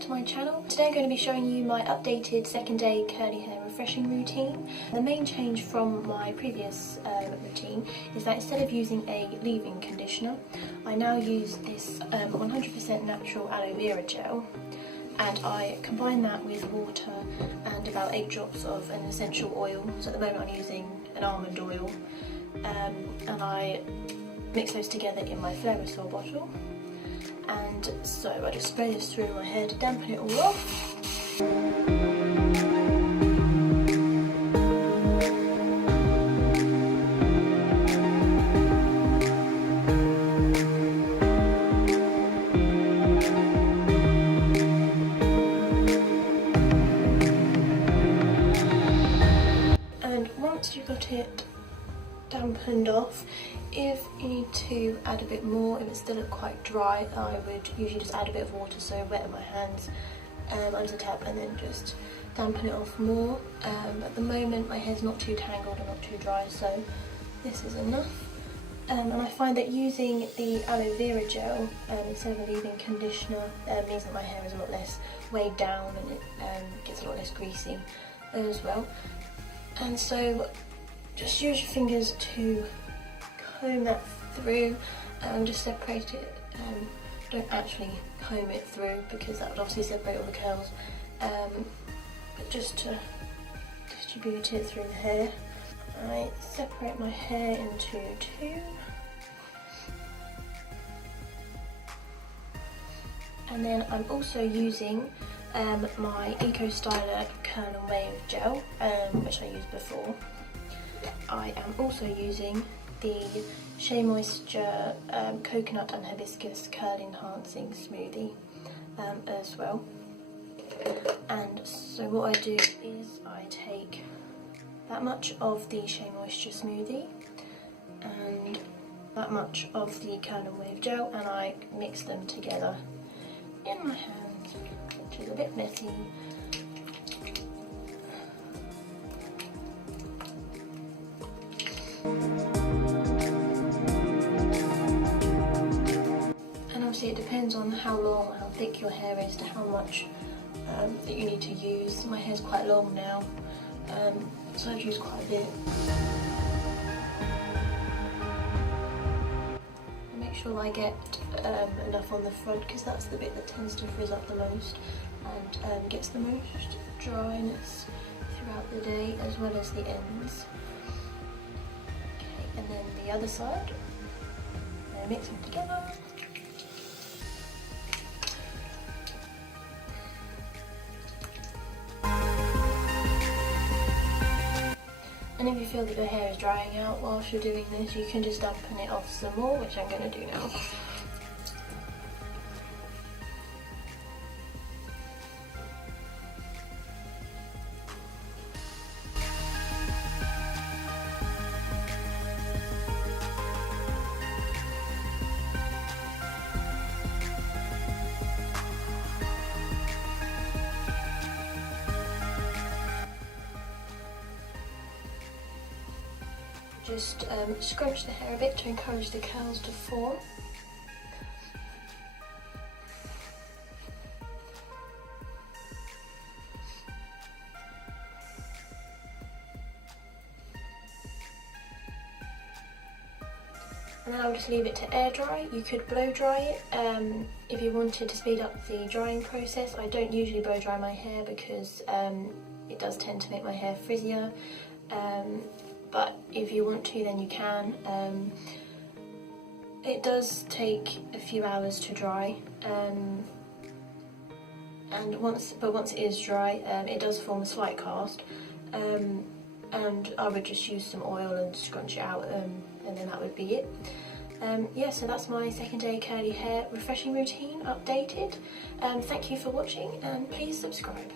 back to my channel. Today I'm going to be showing you my updated second day curly hair refreshing routine. The main change from my previous routine is that instead of using a leave-in conditioner, I now use this 100% natural aloe vera gel, and I combine that with water and about 8 drops of an essential oil. So at the moment I'm using an almond oil, and I mix those together in my Flairosol bottle. And so I just spray this through my hair to dampen it all off. And once you've got it dampened off, if you need to add a bit more, if it's still quite dry, I would usually just add a bit of water so I wet my hands under the tap and then just dampen it off more. At the moment my hair's not too tangled and not too dry, so this is enough. And I find that using the aloe vera gel instead of a leave-in conditioner means that my hair is a lot less weighed down and it gets a lot less greasy as well. And so just use your fingers to comb that through and just separate it. Don't actually comb it through because that would obviously separate all the curls, but just to distribute it through the hair. I separate my hair into two, and then I'm also using my Eco Styler Curl and Wave Gel, which I used before. I am also using the Shea Moisture Coconut and Hibiscus Curl Enhancing Smoothie as well. And so what I do is I take that much of the Shea Moisture Smoothie and that much of the Curl and Wave Gel, and I mix them together in my hands, which is a bit messy. It depends on how long or how thick your hair is to how much that you need to use. My hair's quite long now, so I've used quite a bit. Make sure I get enough on the front because that's the bit that tends to frizz up the most and gets the most dryness throughout the day, as well as the ends. Okay, and then the other side, I mix them together. And if you feel that your hair is drying out whilst you're doing this, you can just dampen it off some more, which I'm going to do now. Just scrunch the hair a bit to encourage the curls to form. And then I'll just leave it to air dry. You could blow dry it if you wanted to speed up the drying process. I don't usually blow dry my hair because it does tend to make my hair frizzier. But if you want to, then you can. It does take a few hours to dry, and once it is dry, it does form a slight cast, and I would just use some oil and scrunch it out, and then that would be it. Yeah, so that's my second day curly hair refreshing routine updated. Thank you for watching, and please subscribe.